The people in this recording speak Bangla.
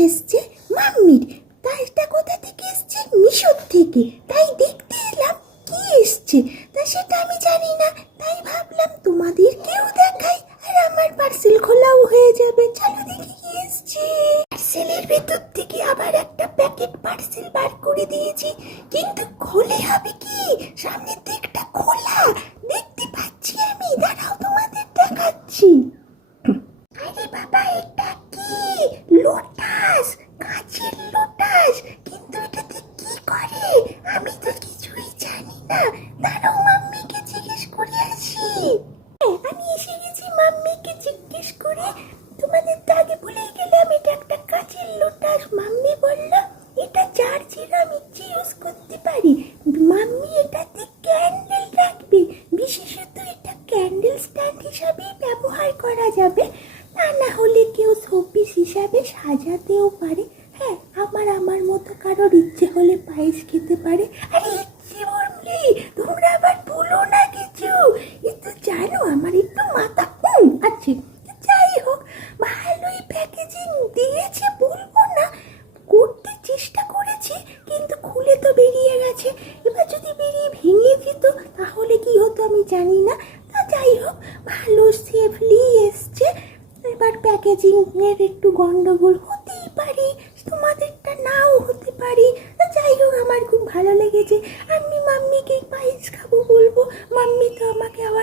চলে এসছে মাম্মির। তাই এটা কোথা থেকে এসছে? মিশর থেকে। তাই দেখতে এলাম কি এসছে। তা সেটা আমি জানি না। তাই ভাবলাম তোমাদেরকেও দেখাই। আর আমার পার্সেল খোলাও হয়ে যাবে। চলো দেখি কি এসছে। পার্সেলের ভেতর থেকে আবার একটা প্যাকেট পার্সেল বার করে দিয়েছি। কিন্তু খোলে হবে কি? সামনের দিকটা খোলা। হ্যাঁ, বিশেষত এটা ক্যান্ডেল স্ট্যান্ড হিসাবে ব্যবহার করা যাবে। তা না হলে কেউ শোপিস হিসাবে সাজাতেও পারে। হ্যাঁ আমার আমার মতো কারোর ইচ্ছে হলে পায়েস খেতে পারে। আরে ইচ্ছে বললি তোমরা আবার ভুলো না কিছু এ তো জানো আমার একটু মাথা হুম আছে যাই হোক ভালোই প্যাকেজিং দিয়েছে বলব না, করতে চেষ্টা করেছি, কিন্তু খুলে তো বেরিয়ে গেছে। এবার যদি বেরিয়ে ভেঙে যেত, তাহলে কি হতো আমি জানি না। তা যাই হোক, ভালো সেফলি এসছে। এবার প্যাকেজিং এর একটু গন্ডগোল হতেই পারে, তোমাদেরটা নাও হতে পারে। যাই হোক, আমার খুব ভালো লেগেছে। আমি মাম্মিকে পায়েস খাব বলব। মাম্মি তো আমাকে আবার